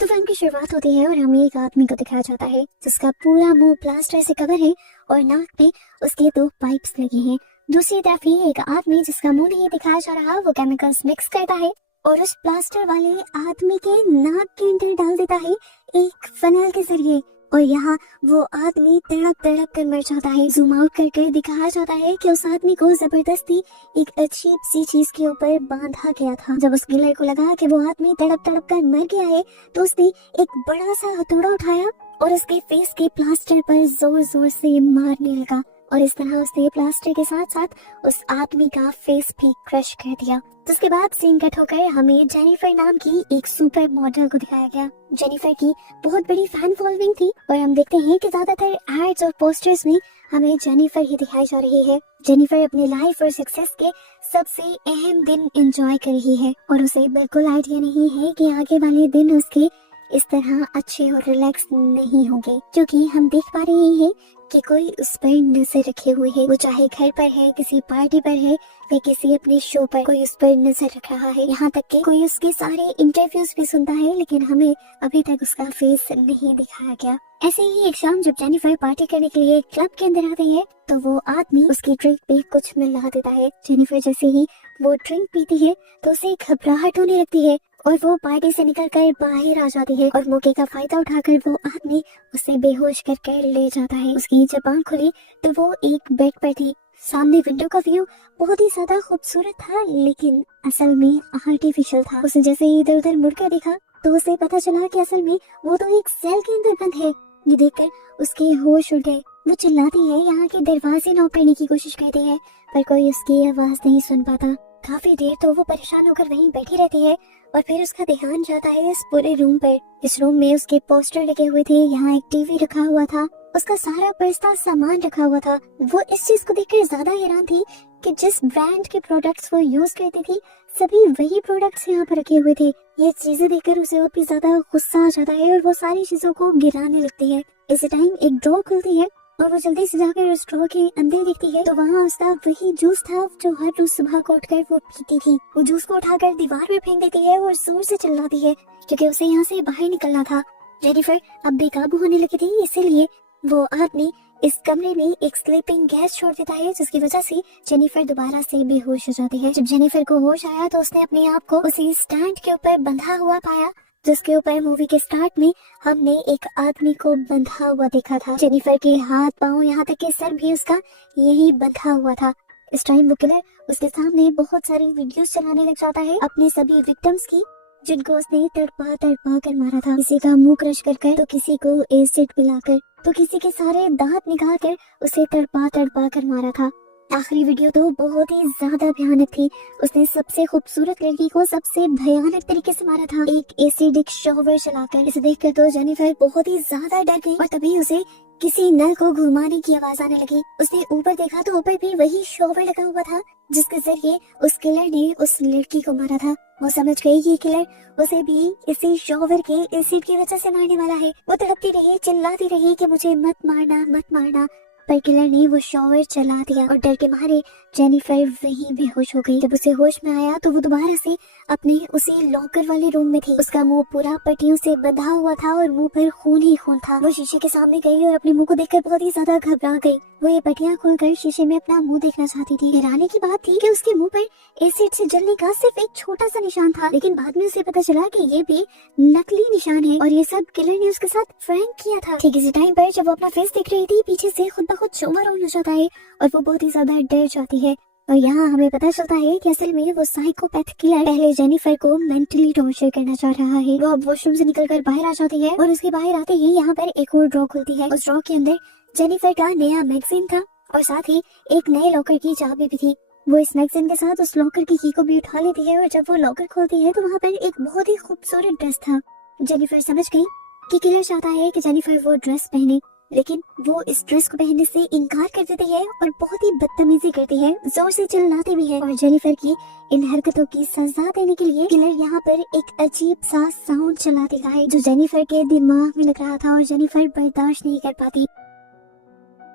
तो फिल्म की शुरुआत होती है और हमें एक आदमी को दिखाया जाता है जिसका पूरा मुंह प्लास्टर से कवर है और नाक पे उसके 2 पाइप्स लगे हैं। दूसरी तरफ ही एक आदमी जिसका मुंह नहीं दिखाया जा रहा, वो केमिकल्स मिक्स करता है और उस प्लास्टर वाले आदमी के नाक के अंदर डाल देता है एक फनल के जरिए, और यहाँ वो आदमी तड़प तड़प कर मर जाता है। जूम आउट करके दिखाया जाता है कि उस आदमी को जबरदस्ती एक अजीब सी चीज के ऊपर बांधा गया था। जब उस किलर को लगा कि वो आदमी तड़प तड़प कर मर गया है तो उसने एक बड़ा सा हथौड़ा उठाया और उसके फेस के प्लास्टर पर जोर जोर से मारने लगा, और इस तरह उसने प्लास्टर के साथ साथ उस आदमी का फेस भी क्रश कर दिया। तो उसके बाद सीन कट होकर हमें जेनिफर नाम की एक सुपर मॉडल को दिखाया गया। जेनिफर की बहुत बड़ी फैन फॉलोइंग थी और हम देखते हैं कि ज्यादातर एड्स और पोस्टर्स में हमें जेनिफर ही दिखाई जा रही है। जेनिफर अपनी लाइफ और सक्सेस के सबसे अहम दिन एंजॉय कर रही है और उसे बिल्कुल आइडिया नहीं है कि आगे वाले दिन उसके इस तरह अच्छे और रिलैक्स नहीं होंगे, क्योंकि हम देख पा रहे हैं कि कोई उस पर नजर रखे हुए है। वो चाहे घर पर है, किसी पार्टी पर है या किसी अपने शो पर, कोई उस पर नजर रख रहा है। यहाँ तक कि कोई उसके सारे इंटरव्यूज भी सुनता है, लेकिन हमें अभी तक उसका फेस नहीं दिखाया गया। ऐसे ही एक शाम जब जेनिफर पार्टी करने के लिए क्लब के अंदर आती है तो वो आदमी उसकी ड्रिंक पे कुछ मिला देता है। जेनिफर जैसे ही वो ड्रिंक पीती है तो उसे घबराहट होने लगती है और वो पार्टी से निकलकर बाहर आ जाती है, और मौके का फायदा उठाकर वो आदमी उसे बेहोश करके ले जाता है। उसकी जब आंख खुली तो वो एक बेड पर थी। सामने विंडो का व्यू बहुत ही ज्यादा खूबसूरत था, लेकिन असल में आर्टिफिशियल था। उसने जैसे ही इधर उधर मुड़कर देखा तो उसे पता चला कि असल में वो तो एक सेल के अंदर बंद है। ये देखकर उसके होश उड़ गए। वो चिल्लाती है, यहाँ के दरवाजे नॉक करने की कोशिश करती है, पर कोई उसकी आवाज नहीं सुन पाता। काफी देर तो वो परेशान होकर वहीं बैठी रहती है और फिर उसका ध्यान जाता है इस पूरे रूम पर। इस रूम में उसके पोस्टर लगे हुए थे, यहाँ एक टीवी रखा हुआ था, उसका सारा पर्सनल सामान रखा हुआ था। वो इस चीज को देखकर ज्यादा हैरान थी कि जिस ब्रांड के प्रोडक्ट्स वो यूज करती थी सभी वही प्रोडक्ट्स यहाँ पर रखे हुए थे। ये चीजें देखकर उसे और भी ज्यादा गुस्सा आ जाता है और वो सारी चीजों को गिराने लगती है। इसी टाइम एक ड्रॉर खुलती है और वो जल्दी से जाकर उस ड्रॉर के अंदर देखती है तो वहाँ उसका वही जूस था जो हर रोज सुबह को उठकर वो पीती थी। वो जूस को उठाकर दीवार में फेंक देती है और जोर से चिल्लाती है क्योंकि उसे यहाँ से बाहर निकलना था। जेनिफर अब बेकाबू होने लगी थी, इसीलिए वो आदमी इस कमरे में एक स्लीपिंग गैस छोड़ देता है, जिसकी वजह से जेनिफर दोबारा से बेहोश हो जाती है। जब जेनिफर को होश आया तो उसने अपने आप को उसी स्टैंड के ऊपर बंधा हुआ पाया जिसके ऊपर मूवी के स्टार्ट में हमने एक आदमी को बंधा हुआ देखा था। जेनिफर के हाथ पांव यहाँ तक कि सर भी उसका यही बंधा हुआ था। इस टाइम वो किलर उसके सामने बहुत सारी वीडियोस चलाने लग जाता है अपने सभी विक्टिम्स की, जिनको उसने तड़पा तड़पा कर मारा था। किसी का मुंह क्रश कर कर, तो किसी को एसिड पिलाकर, तो किसी के सारे दांत निकाल कर उसे तड़पा तड़पा कर मारा था। आखिरी वीडियो तो बहुत ही ज्यादा भयानक थी। उसने सबसे खूबसूरत लड़की को सबसे भयानक तरीके से मारा था, एक एसिडिक शॉवर चलाकर। इसे देखकर तो जेनिफर बहुत ही ज्यादा डर गई और तभी उसे किसी नल को घुमाने की आवाज आने लगी। उसने ऊपर देखा तो ऊपर भी वही शॉवर लगा हुआ था जिसके जरिए उस किलर ने उस लड़की को मारा था। वो समझ गई कि किलर उसे भी इसी शॉवर के एसिड की वजह से मारने वाला है। वो तड़पती रही, चिल्लाती रही कि मुझे मत मारना मत मारना, पर किलर ने वो शॉवर चला दिया और डर के मारे जेनिफर वहीं बेहोश हो गई। जब उसे होश में आया तो वो दोबारा से अपने उसी लॉकर वाले रूम में थी। उसका मुंह पूरा पट्टियों से बंधा हुआ था और मुंह पर खून ही खून था। वो शीशे के सामने गई और अपने मुंह को देखकर बहुत ही ज्यादा घबरा गई। वो ये पट्टियां खोलकर शीशे में अपना मुंह देखना चाहती थी। हैरानी की बात थी कि उसके मुंह पर एसिड से जलने का सिर्फ एक छोटा सा निशान था, लेकिन बाद में उसे पता चला कि ये भी नकली निशान है और ये सब किलर ने उसके साथ प्रैंक किया था। ठीक इसी टाइम पर जब वो अपना फेस देख रही थी, पीछे से खुद ब खुद शोवर हो जाता है और वो बहुत ही ज्यादा डर जाती है। और यहाँ हमें पता चलता है कि असल में वो साइकोपैथ किलर पहले जेनिफर को मेंटली टॉर्चर करना चाह रहा है। वो अब वॉशरूम से निकलकर बाहर आ जाती है और उसके बाहर आते ही यहाँ पर एक और ड्रॉ खुलती है। उस ड्रॉ के अंदर जेनिफर का नया मैगजीन था और साथ ही एक नए लॉकर की चाबी भी थी। वो इस मैगजीन के साथ उस लॉकर की को भी उठा लेती है और जब वो लॉकर खोलती है तो वहाँ पर एक बहुत ही खूबसूरत ड्रेस था। जेनिफर समझ गई कि किलर चाहता है कि जेनिफर वो ड्रेस पहने, लेकिन वो इस ड्रेस को पहनने से इनकार कर देती है और बहुत ही बदतमीजी करती है, जोर से चिल्लाती भी है। और जेनिफर की इन हरकतों की सजा देने के लिए किलर यहाँ पर एक अजीब सा साउंड चला देता है जो जेनिफर के दिमाग में लग रहा था और जेनिफर बर्दाश्त नहीं कर पाती।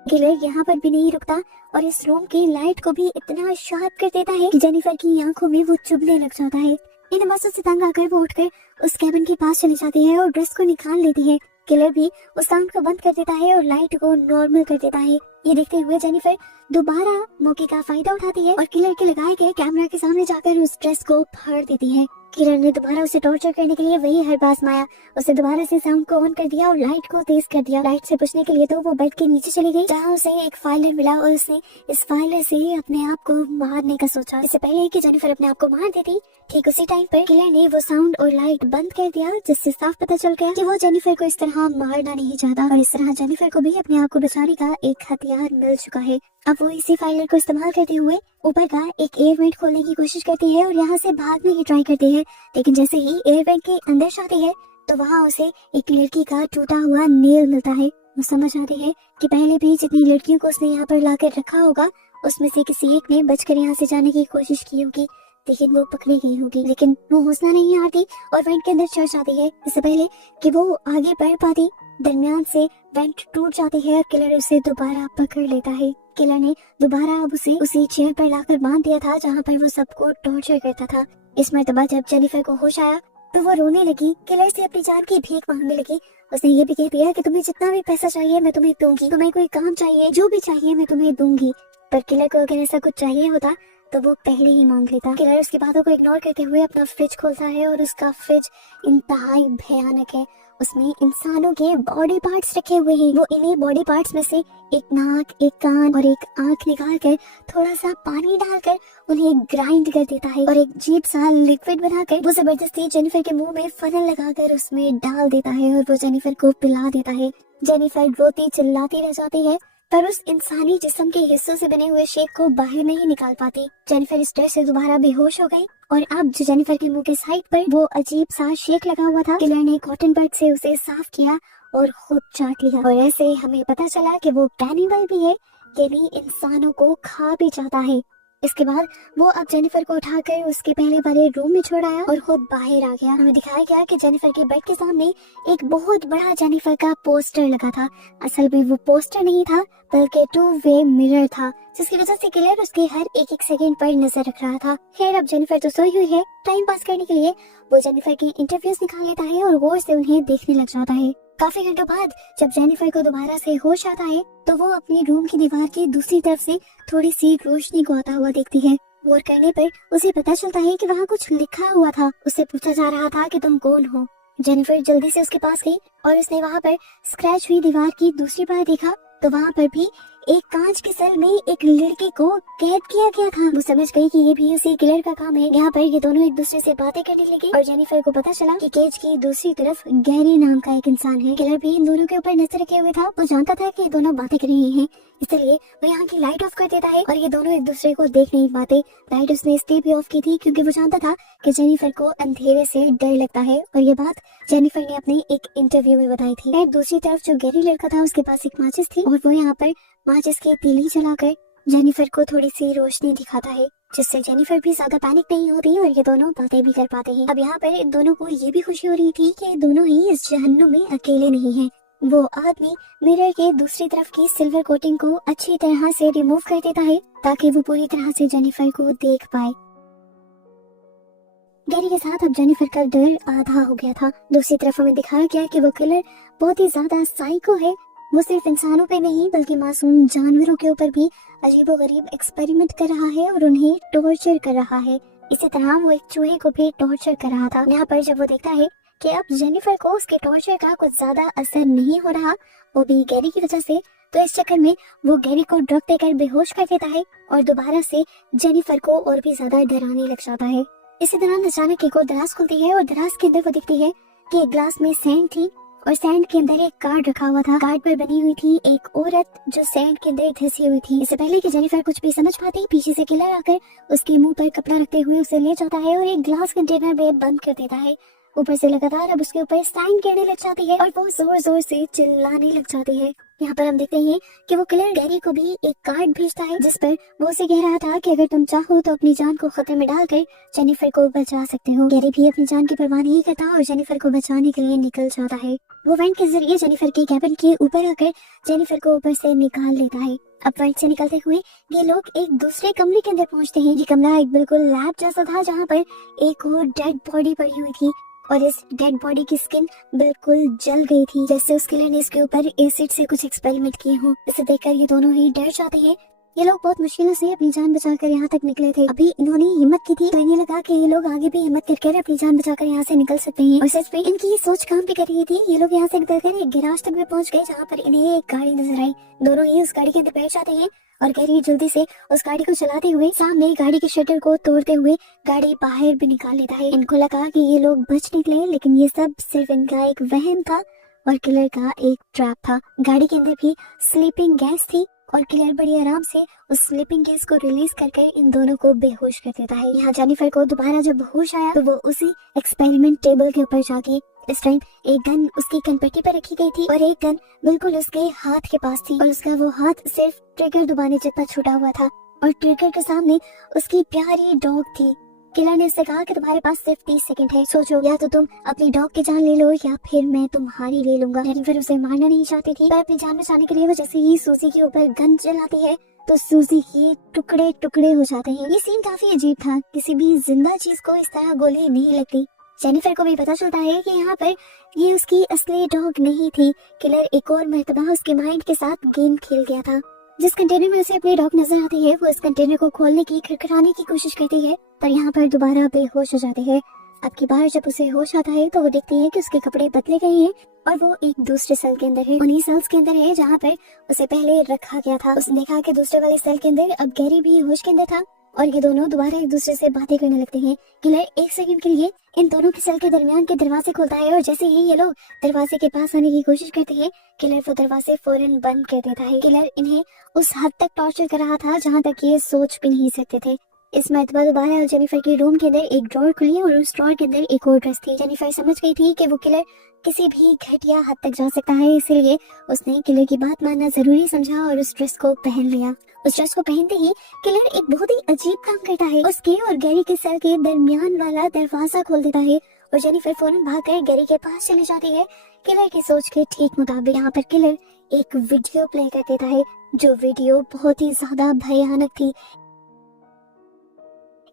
किलर यहाँ पर भी नहीं रुकता और इस रूम की लाइट को भी इतना शार्प कर देता है कि जेनिफर की आंखों में वो चुभने लग जाता है। इन आवाज़ों से तंग आकर वो उठकर उस कैबिन के पास चली जाती है और ड्रेस को निकाल लेती है। किलर भी उस साउंड को बंद कर देता है और लाइट को नॉर्मल कर देता है। ये देखते हुए जेनिफर दोबारा मौके का फायदा उठाती है और किलर के लगाए गए कैमरा के सामने जाकर उस ड्रेस को फाड़ देती है। किलर ने दोबारा उसे टॉर्चर करने के लिए वही हर बात आया। उसे दोबारा से साउंड को ऑन कर दिया और लाइट को तेज कर दिया। लाइट से बचने के लिए तो वो बेड के नीचे चली गई, जहाँ उसे एक फाइलर मिला और उसने इस फाइलर से अपने आप को मारने का सोचा। इससे पहले कि जेनिफर अपने आप को मार देती, ठीक उसी टाइम पर किलर ने वो साउंड और लाइट बंद कर दिया, जिससे साफ पता चल गया कि वो जेनिफर को इस तरह मारना नहीं चाहता और इस तरह जेनिफर को भी अपने आप को बचाने का एक हथियार मिल चुका है। अब वो इसी फाइलर को इस्तेमाल करते हुए ऊपर का एक एयर वेंट खोलने की कोशिश करती है और यहाँ से भागने की ट्राई करती है, लेकिन जैसे ही एयर वेंट के अंदर जाती है तो वहाँ उसे एक लड़की का टूटा हुआ नेल मिलता है। वो समझ आती है कि पहले भी जितनी लड़कियों को उसने यहाँ पर लाकर रखा होगा उसमें से किसी एक ने बचकर यहाँ से जाने की कोशिश की होगी, लेकिन वो पकड़ी गई होगी। लेकिन वो हौसला नहीं हारती और वेंट के अंदर चढ़ जाती है। इससे पहले कि वो आगे बढ़ पाती, दरमियान से वेंट टूट जाती है और किलर उसे दोबारा पकड़ लेता है। किलर ने दोबारा अब उसे उसी चेयर पर लाकर बांध दिया था जहाँ पर वो सबको टॉर्चर करता था। इस मर्तबा जब जेनिफर को होश आया तो वो रोने लगी, किलर से अपनी जान की भीख मांगने लगी। उसने ये भी कह दिया कि तुम्हें जितना भी पैसा चाहिए मैं तुम्हें दूंगी, तुम्हें कोई काम चाहिए, जो भी चाहिए मैं तुम्हें दूंगी। पर किलर को अगर ऐसा कुछ चाहिए होता तो वो पहले ही मांग लेता। किलर उसकी बातों को इग्नोर करते हुए अपना फ्रिज खोलता है और उसका फ्रिज इंतहाई भयानक है। उसमें इंसानों के बॉडी पार्ट्स रखे हुए हैं। वो इन्हीं बॉडी पार्ट्स में से एक नाक, एक कान और एक आंख निकाल कर थोड़ा सा पानी डालकर उन्हें ग्राइंड कर देता है और एक अजीब सा लिक्विड बनाकर वो जबरदस्ती जेनिफर के मुंह में फनल लगाकर उसमें डाल देता है और वो जेनिफर को पिला देता है। जेनिफर रोती चिल्लाती रह जाती है पर उस इंसानी जिस्म के हिस्सों से बने हुए शेक को बाहर नहीं निकाल पाती। जेनिफर इस डर से दोबारा बेहोश हो गई और अब जो जेनिफर के मुंह के साइड पर वो अजीब सा शेक लगा हुआ था, किलर ने कॉटन बड से उसे साफ किया और खुद चाट लिया। और ऐसे हमें पता चला कि वो कैनिबल भी है, यानी इंसानों को खा भी जाता है। इसके बाद वो अब जेनिफर को उठाकर उसके पहले वाले रूम में छोड़ आया और खुद बाहर आ गया। हमें दिखाया गया कि जेनिफर के बेड के सामने एक बहुत बड़ा जेनिफर का पोस्टर लगा था। असल में वो पोस्टर नहीं था बल्कि 2-वे मिरर था, जिसकी वजह से किलर उसके हर एक सेकंड पर नजर रख रहा था। खैर अब जेनिफर तो सोई हुई है, टाइम पास करने के लिए वो जेनिफर के इंटरव्यूज निकाल लेता है और गौर से उन्हें देखने लग जाता है। काफी घंटों बाद जब जेनिफर को दोबारा से होश आता है तो वो अपनी रूम की दीवार की दूसरी तरफ से थोड़ी सी रोशनी को आता हुआ देखती है। गौर करने पर उसे पता चलता है कि वहाँ कुछ लिखा हुआ था। उससे पूछा जा रहा था कि तुम कौन हो। जेनिफर जल्दी से उसके पास गई और उसने वहाँ पर स्क्रैच हुई दीवार की दूसरी बार देखा तो वहाँ पर भी एक कांच के सेल में एक लड़की को कैद किया गया था। वो समझ गई कि ये भी उसी किलर का काम है। यहाँ पर ये दोनों एक दूसरे से बातें करने लगे और जेनिफर को पता चला कि केज की दूसरी तरफ गैरी नाम का एक इंसान है। किलर भी इन दोनों के ऊपर नजर रखे हुए था। वो जानता था कि ये दोनों बातें कर रही हैं, इसलिए वो यहाँ की लाइट ऑफ कर देता है और ये दोनों एक दूसरे को देख नहीं पाते। लाइट उसने इसलिए भी ऑफ की थी क्योंकि वो जानता था कि जेनिफर को अंधेरे से डर लगता है और ये बात जेनिफर ने अपने एक इंटरव्यू में बताई थी। और दूसरी तरफ जो गैरी लड़का था उसके पास एक माचिस थी और वो यहाँ पर माचिस की तीली जलाकर जेनिफर को थोड़ी सी रोशनी दिखाता है, जिससे जेनिफर भी ज्यादा पैनिक नहीं होती और ये दोनों बातें भी कर पाते हैं। अब यहाँ पर इन दोनों को ये भी खुशी हो रही थी कि ये दोनों ही इस जहन्नुम में अकेले नहीं हैं। वो आदमी मिरर के दूसरी तरफ की सिल्वर कोटिंग को अच्छी तरह से रिमूव कर देता है ताकि वो पूरी तरह से जेनिफर को देख पाए। गैरी के साथ अब जेनिफर का डर आधा हो गया था। दूसरी तरफ हमें दिखाया गया कि वो किलर बहुत ही ज्यादा साइको है। वो सिर्फ इंसानों पे नहीं बल्कि मासूम जानवरों के ऊपर भी अजीबोगरीब एक्सपेरिमेंट कर रहा है और उन्हें टॉर्चर कर रहा है। इसी तरह वो एक चूहे को भी टॉर्चर कर रहा था। यहाँ पर जब वो देखता है कि अब जेनिफर को उसके टॉर्चर का कुछ ज्यादा असर नहीं हो रहा, वो भी गैरी की वजह से, तो इस चक्कर में वो गैरी को ड्रग देकर बेहोश कर देता है और दोबारा से जेनिफर को और भी ज्यादा डराने लग जाता है। इसी दौरान अचानक एक और दराज खुलती है और दराज के अंदर वो दिखती है कि एक ग्लास में सैंड थी और सैंड के अंदर एक कार्ड रखा हुआ था। कार्ड पर बनी हुई थी एक औरत जो सैंड के अंदर धंसी हुई थी। इससे पहले कि जेनिफर कुछ भी समझ पाती, पीछे से किलर आकर उसके मुंह पर कपड़ा रखते हुए उसे ले जाता है और एक ग्लास कंटेनर में बंद कर देता है। ऊपर से लगातार अब उसके ऊपर साइन गिरने लग जाती है और वो जोर जोर से चिल्लाने लग जाती है। यहाँ पर हम देखते हैं कि वो किलर गैरी को भी एक कार्ड भेजता है जिस पर वो उसे कह रहा था कि अगर तुम चाहो तो अपनी जान को खतरे में डालकर जेनिफर को बचा सकते हो। गैरी भी अपनी जान की परवाह नहीं करता और जेनिफर को बचाने के लिए निकल जाता है। वो वेंट के जरिए जेनिफर के कैबिन के ऊपर आकर जेनिफर को ऊपर से निकाल लेता है। अपवर्ड से निकलते हुए ये लोग एक दूसरे कमरे के अंदर पहुंचते हैं। ये कमरा एक बिल्कुल लैब जैसा था जहाँ पर एक और डेड बॉडी पड़ी हुई थी और इस डेड बॉडी की स्किन बिल्कुल जल गई थी, जैसे उस किलर ने इसके ऊपर एसिड से कुछ एक्सपेरिमेंट किए हों। इसे देखकर ये दोनों ही डर जाते हैं। ये लोग बहुत मुश्किलों से अपनी जान बचाकर यहाँ तक निकले थे। अभी इन्होंने हिम्मत की थी तो इन्हें लगा कि ये लोग आगे भी हिम्मत करके अपनी जान बचाकर यहाँ से निकल सकते हैं। और सच में इनकी सोच काम भी कर रही थी। ये लोग यहाँ से निकलकर एक गैराज तक में पहुंच गए जहाँ पर इन्हें एक गाड़ी नजर आई। दोनों ही उस गाड़ी के अंदर बैठ जाते हैं और गैरी जल्दी से उस गाड़ी को चलाते हुए सामने गाड़ी के शटर को तोड़ते हुए गाड़ी बाहर भी निकाल लेता है। इनको लगा कि ये लोग बच निकले, लेकिन ये सब सिर्फ इनका एक वहम था और किलर का एक ट्रैप था। गाड़ी के अंदर भी स्लीपिंग गैस थी और किलर बड़ी आराम से उस स्लीपिंग गैस को रिलीज करके इन दोनों को बेहोश कर देता है। यहाँ जेनिफर को दोबारा जब होश आया तो वो उसी एक्सपेरिमेंट टेबल के ऊपर जाके इस टाइम एक गन उसकी कनपट्टी पर रखी गई थी और एक गन बिल्कुल उसके हाथ के पास थी और उसका वो हाथ सिर्फ ट्रिगर दबाने जितना छूटा हुआ था और ट्रिगर के सामने उसकी प्यारी डॉग थी। किलर ने उससे कहा कि तुम्हारे पास सिर्फ 30 सेकंड है, सोचो या तो तुम अपनी डॉग की जान ले लो या फिर मैं तुम्हारी ले लूंगा। जेनिफर उसे मारना नहीं चाहती थी पर अपनी जान बचाने के लिए वो जैसे ही सूजी के ऊपर गन चलाती है तो सूजी के टुकड़े टुकड़े हो जाते हैं। ये सीन काफी अजीब था, किसी भी जिंदा चीज को इस तरह गोली नहीं लगती। जेनिफर को भी पता चलता है कि यहाँ पर ये उसकी असली डॉग नहीं थी। किलर एक और मर्तबा उसके माइंड के साथ गेम खेल गया था। जिस कंटेनर में उसे अपनी डॉग नजर आती है वो इस कंटेनर को खोलने की खड़खड़ाने की कोशिश करती है पर यहाँ पर दोबारा बेहोश हो जाती है। अब की बार जब उसे होश आता है तो वो देखती है कि उसके कपड़े बदले गए हैं और वो एक दूसरे सेल के अंदर है, उन्हीं सेल्स के अंदर है जहाँ पर उसे पहले रखा गया था। उसने देखा कि दूसरे वाले सेल के अंदर अब गैरी भी होश के अंदर था और ये दोनों दोबारा एक दूसरे से बातें करने लगते हैं। किलर एक सेकंड के लिए इन दोनों के सेल के दरमियान के दरवाजे खोलता है और जैसे ही ये लोग दरवाजे के पास आने की कोशिश करते हैं किलर वो दरवाजे फौरन बंद कर देता है। किलर इन्हें उस हद तक टॉर्चर कर रहा था जहाँ तक ये सोच भी नहीं सकते थे। इस मर्तबा दोबारा जेनिफर के रूम के अंदर एक ड्रॉर खुली और उस ड्रॉर के अंदर एक और ड्रेस थी। जेनिफर समझ गई थी कि वो किलर किसी भी घटिया हद तक जा सकता है, इसलिए उसने किलर की बात मानना जरूरी समझा और उस ड्रेस को पहन लिया। उस ड्रेस को पहनते ही किलर एक बहुत ही अजीब काम करता है, उसके और गैरी के सेल के दरमियान वाला दरवाजा खोल देता है और जेनिफर फौरन भागकर गैरी के पास चली जाती है। किलर की सोच के ठीक मुताबिक यहाँ पर किलर एक वीडियो प्ले कर देता है जो वीडियो बहुत ही ज्यादा भयानक थी।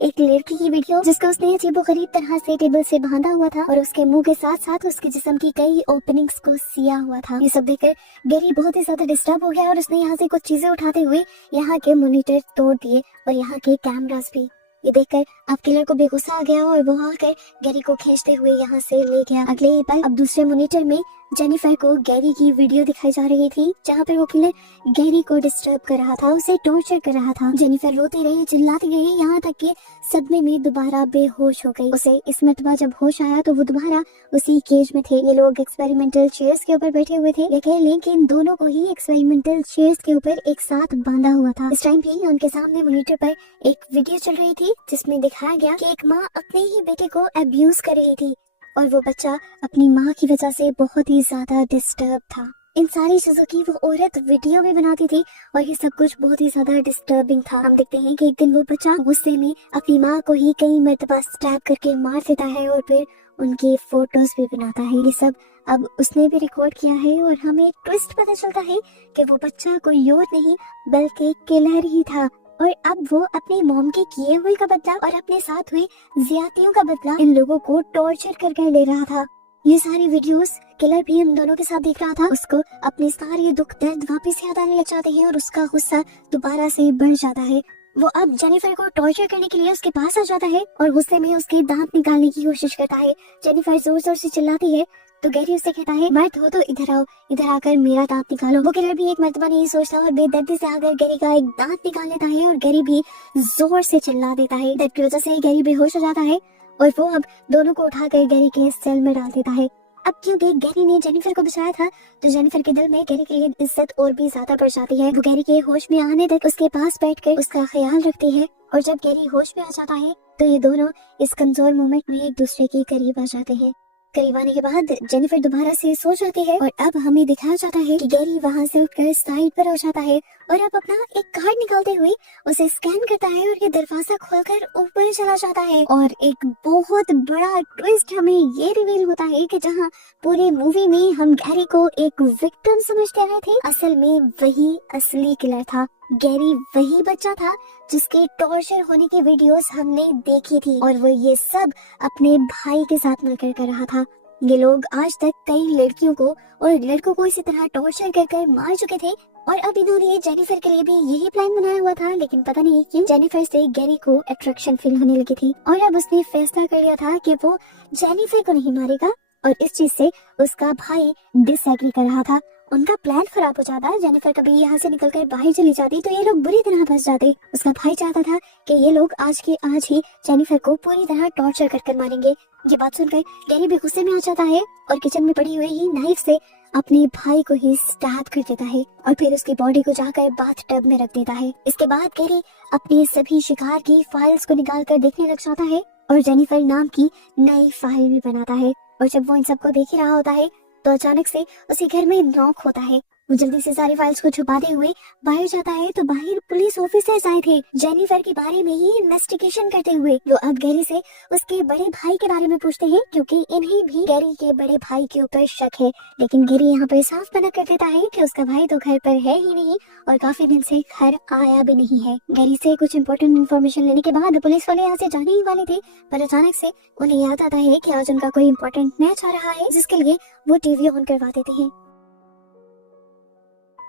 एक लड़की की वीडियो जिसको उसने अजीबोगरीब तरह से टेबल से बांधा हुआ था और उसके मुंह के साथ साथ उसके जिस्म की कई ओपनिंग्स को सिया हुआ था। ये सब देखकर गैरी बहुत ही ज्यादा डिस्टर्ब हो गया और उसने यहाँ से कुछ चीजें उठाते हुए यहाँ के मॉनिटर तोड़ दिए और यहाँ के कैमरास भी। ये देखकर अब किलर को बेगुस्सा आ गया और वो आकर गैरी को खींचते हुए यहाँ से ले गया। अगले ही पल अब दूसरे मॉनिटर में जेनिफर को गैरी की वीडियो दिखाई जा रही थी जहाँ पर वो किलर गैरी को डिस्टर्ब कर रहा था, उसे टॉर्चर कर रहा था। जेनिफर रोती रही, चिल्लाती रही, यहाँ तक कि सदमे में दोबारा बेहोश हो गई। उसे इस मरतबा जब होश आया तो वो दोबारा उसी केज में थे। ये लोग एक्सपेरिमेंटल चेयर्स के ऊपर बैठे हुए थे, लेकिन दोनों को ही एक्सपेरिमेंटल चेयर्स के ऊपर एक साथ बांधा हुआ था। इस टाइम भी उनके सामने मॉनिटर पर एक वीडियो चल रही थी जिसमें दिखाया गया कि एक माँ अपने ही बेटे को अब्यूज कर रही थी और वो बच्चा अपनी माँ की वजह से बहुत ही ज्यादा डिस्टर्ब था। इन सारी चीजों की वो औरत वीडियो में बनाती थी और ये सब कुछ बहुत ही ज्यादा डिस्टर्बिंग था। हम देखते हैं कि एक दिन वो बच्चा गुस्से में अपनी माँ को ही कई मर्तबा स्टैब करके मार देता है और फिर उनकी फोटोज भी बनाता है। ये सब अब उसने भी रिकॉर्ड किया है और हमें ट्विस्ट पता चलता है कि वो बच्चा कोई और नहीं बल्कि किलर ही था और अब वो अपनी मॉम के किए हुए का बदला और अपने साथ हुई ज्यादतियों का बदला इन लोगों को टॉर्चर करके ले रहा था। ये सारी वीडियोस किलर भी उन दोनों के साथ देख रहा था। उसको अपने सारे दुख दर्द वापस याद आने लग जाते हैं और उसका गुस्सा दोबारा से बढ़ जाता है। वो अब जेनिफर को टॉर्चर करने के लिए उसके पास आ जाता है और गुस्से में उसके दांत निकालने की कोशिश करता है। जेनिफर जोर जोर से चिल्लाती है तो गैरी उससे कहता है मर्द हो तो इधर आओ, इधर आकर मेरा दांत निकालो। वो किलर भी एक मर्तबा नहीं सोचता और बेदर्दी से आकर गैरी का एक दांत निकाल लेता है और गैरी भी जोर से चिल्ला देता है। दर्द की वजह से गैरी बेहोश हो जाता है और वो अब दोनों को उठाकर गैरी के सेल में डाल देता है। अब क्योंकि गैरी ने जेनिफर को बचाया था तो जेनिफर के दिल में गैरी के लिए इज्जत और भी ज्यादा बढ़ जाती है। वो गैरी के होश में आने तक उसके पास बैठकर उसका ख्याल रखती है और जब गैरी होश में आ जाता है तो ये दोनों इस कमजोर मोमेंट में एक दूसरे के करीब आ जाते हैं। करीब आने के बाद जेनिफर दोबारा से सो जाती है और अब हमें दिखाया जाता है कि गैरी वहाँ से उठकर साइड पर हो जाता है और अब अपना एक कार्ड निकालते हुए उसे स्कैन करता है और ये दरवाजा खोलकर ऊपर चला जाता है। और एक बहुत बड़ा ट्विस्ट हमें ये रिवील होता है कि जहाँ पूरी मूवी में हम गैरी को एक विक्टिम समझते रहे थे, असल में वही असली किलर था। गैरी वही बच्चा था जिसके टॉर्चर होने की वीडियोस हमने देखी थी और वो ये सब अपने भाई के साथ मिलकर कर रहा था। ये लोग आज तक कई लड़कियों को और लड़कों को इसी तरह टॉर्चर कर मार चुके थे और अब इन्होंने जेनिफर के लिए भी यही प्लान बनाया हुआ था, लेकिन पता नहीं क्यों जेनिफर से गैरी को अट्रैक्शन फील होने लगी थी और अब उसने फैसला कर लिया था कि वो जेनिफर को नहीं मारेगा और इस चीज से उसका भाई डिसएग्री कर रहा था। उनका प्लान खराब हो जाता, जेनिफर कभी यहाँ से निकलकर बाहर चली जाती तो ये लोग बुरी तरह फंस जाते। उसका भाई चाहता था कि ये लोग आज के आज ही जेनिफर को पूरी तरह टॉर्चर कर मारेंगे। ये बात सुनकर गैरी भी गुस्से में आ जाता है और किचन में पड़ी हुई ही नाइफ से अपने भाई को ही स्टैब कर देता है और फिर उसकी बॉडी को जाकर बाथ टब में रख देता है। इसके बाद गैरी अपने सभी शिकार की फाइल्स को निकाल कर देखने लग जाता है और जेनिफर नाम की नई फाइल भी बनाता है। और जब वो इन सबको देख ही रहा होता है तो अचानक से उसे घर में नॉक होता है। वो जल्दी से सारी फाइल्स को छुपाते हुए बाहर जाता है तो बाहर पुलिस ऑफिसर्स आए थे जेनिफर के बारे में ही इन्वेस्टिगेशन करते हुए। वो अब गैरी से उसके बड़े भाई के बारे में पूछते हैं क्योंकि इन्हें भी गैरी के बड़े भाई के ऊपर शक है, लेकिन गैरी यहाँ पर साफ मना कर देता है कि उसका भाई तो घर पर है ही नहीं और काफी दिन से घर आया भी नहीं है। गैरी से कुछ इम्पोर्टेंट इन्फॉर्मेशन लेने के बाद पुलिस वाले यहाँ से जाने ही वाले थे, पर अचानक से उन्हें याद आता है कि आज उनका कोई इम्पोर्टेंट मैच आ रहा है जिसके लिए वो टीवी ऑन करवा देते हैं।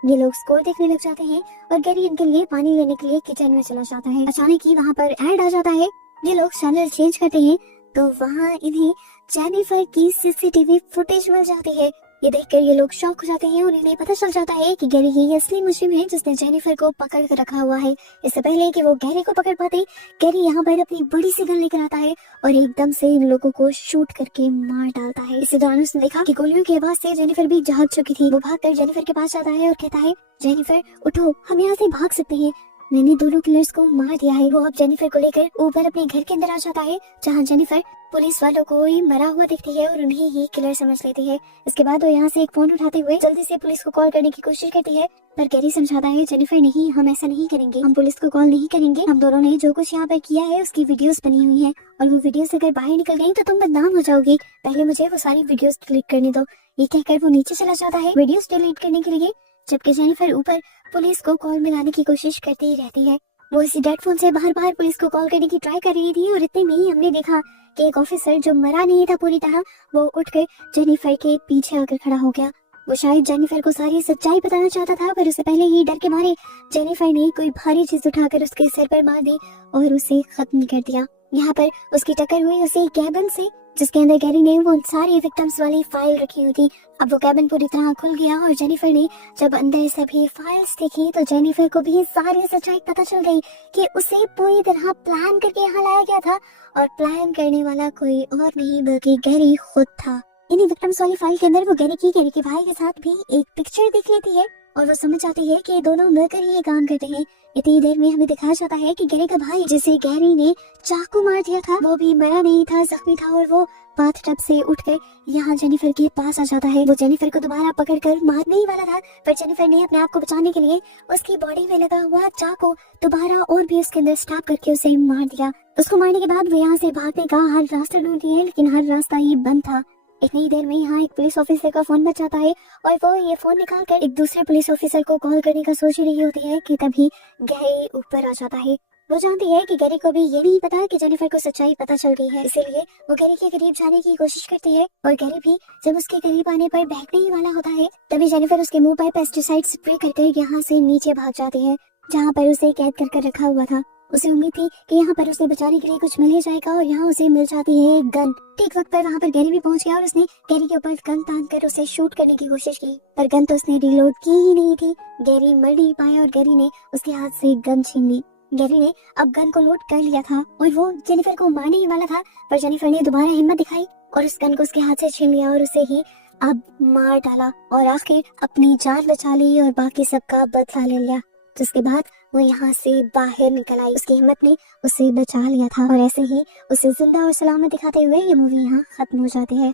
ये लोग स्कोर देखने लग जाते हैं और गैरी इनके लिए पानी लेने के लिए किचन में चला जाता है। अचानक ही वहाँ पर ऐड आ जाता है। ये लोग चैनल चेंज करते हैं तो वहाँ इन्हें जेनिफर की सीसीटीवी फुटेज मिल जाती है। ये देखकर ये लोग शॉक हो जाते हैं और इन्हें पता चल जाता है कि गैरी ही असली मुजरिम है जिसने जेनिफर को पकड़ कर रखा हुआ है। इससे पहले कि वो गैरी को पकड़ पाते, गैरी यहाँ पर अपनी बड़ी सी गन लेकर आता है और एकदम से इन लोगों को शूट करके मार डालता है। इसी दौरान उसने देखा कि गोलियों की आवाज से जेनिफर भी जाग चुकी थी। वो भागकर जेनिफर के पास जाता है और कहता है, जेनिफर उठो, हम यहाँ से भाग सकते हैं, मैंने दोनों किलर्स को मार दिया है। वो अब जेनिफर को लेकर ऊपर अपने घर के अंदर आ जाता है जहाँ जेनिफर पुलिस वालों को ही मरा हुआ दिखती है और उन्हें ही किलर समझ लेती है। इसके बाद वो यहाँ से एक फोन उठाते हुए जल्दी से पुलिस को कॉल करने की कोशिश करती है, पर गैरी समझाता है, जेनिफर नहीं, हम ऐसा नहीं करेंगे, हम पुलिस को कॉल नहीं करेंगे, हम दोनों ने जो कुछ यहाँ पर किया है उसकी वीडियोस बनी हुई है और वो वीडियोस अगर बाहर निकल गई तो तुम बदनाम हो जाओगी, पहले मुझे वो सारी वीडियोस डिलीट करने दो। ये कहकर वो नीचे चला जाता है वीडियोस डिलीट करने के लिए, जबकि जेनिफर ऊपर पुलिस को कॉल मिलाने की कोशिश करती ही रहती है। वो इसी डेड फोन से बाहर बाहर पुलिस को कॉल करने की ट्राई कर रही थी और इतने में ही हमने देखा कि एक ऑफिसर जो मरा नहीं था पूरी तरह, वो उठकर जेनिफर के पीछे आकर खड़ा हो गया। वो शायद जेनिफर को सारी सच्चाई बताना चाहता था, पर उससे पहले ही डर के मारे जेनिफर ने कोई भारी चीज उठाकर उसके सिर पर मार दी और उसे खत्म कर दिया। यहाँ पर उसकी टक्कर हुई उसी कैबिन से जिसके अंदर गैरी ने वो सारी विक्टिम्स वाली फाइल रखी हुई थी। अब वो कैबिन पूरी तरह खुल गया और जेनिफर ने जब अंदर सभी फाइल्स देखी तो जेनिफर को भी सारी सच्चाई पता चल गई कि उसे पूरी तरह प्लान करके यहाँ लाया गया था और प्लान करने वाला कोई और नहीं बल्कि गैरी खुद था। इन्हीं विक्टिम्स वाली फाइल के अंदर वो गैरी के भाई के साथ भी एक पिक्चर देख लेती है और वो समझ जाती है कि दोनों मिलकर ही ये काम करते हैं। इतनी देर में हमें दिखाया जाता है कि गैरी का भाई जिसे गैरी ने चाकू मार दिया था वो भी मरा नहीं था, जख्मी था और वो बाथटब से उठकर यहाँ जेनिफर के पास आ जाता है। वो जेनिफर को दोबारा पकड़कर मारने ही वाला था, पर जेनिफर ने अपने आप को बचाने के लिए उसकी बॉडी में लगा हुआ चाकू दोबारा और भी उसके अंदर स्टैब करके उसे मार दिया। उसको मारने के बाद वो यहाँ से भागने का हर रास्ता ढूंढती है, लेकिन हर रास्ता ही बंद था। इतनी देर में यहाँ एक पुलिस ऑफिसर का फोन बच जाता है और वो ये फोन निकालकर एक दूसरे पुलिस ऑफिसर को कॉल करने का सोच रही होती है कि तभी गैरी ऊपर आ जाता है। वो जानती है कि गैरी को भी ये नहीं पता कि जेनिफर को सच्चाई पता चल गई है, इसीलिए वो गैरी के करीब जाने की कोशिश करती है और गैरी भी जब उसके करीब आने पर बहकने ही वाला होता है तभी जेनिफर उसके मुंह पर पेस्टिसाइड स्प्रे करके यहाँ से नीचे भाग जाती है जहाँ पर उसे कैद कर रखा हुआ था। उसे उम्मीद थी कि यहाँ पर उसे बचाने के लिए कुछ मिल ही जाएगा और यहाँ उसे मिल जाती है एक गन। ठीक वक्त पर वहाँ पर गैरी भी पहुँच गया और उसने गैरी के ऊपर गन तान कर उसे शूट करने की कोशिश की, पर गन तो उसने रिलोड की ही नहीं थी। गैरी मर नहीं पाया और गैरी ने उसके हाथ से गन छीन ली। गैरी ने अब गन को लोड कर लिया था और वो जेनिफर को मारने ही वाला था, पर जेनिफर ने दोबारा हिम्मत दिखाई और उस गन को उसके हाथ से छीन लिया और उसे ही अब मार डाला और आखिर अपनी जान बचा ली और बाकी सबका बदला ले लिया। जिसके बाद वो यहाँ से बाहर निकल आई। उसकी हिम्मत ने उसे बचा लिया था और ऐसे ही उसे जिंदा और सलामत दिखाते हुए ये मूवी यहाँ खत्म हो जाती है।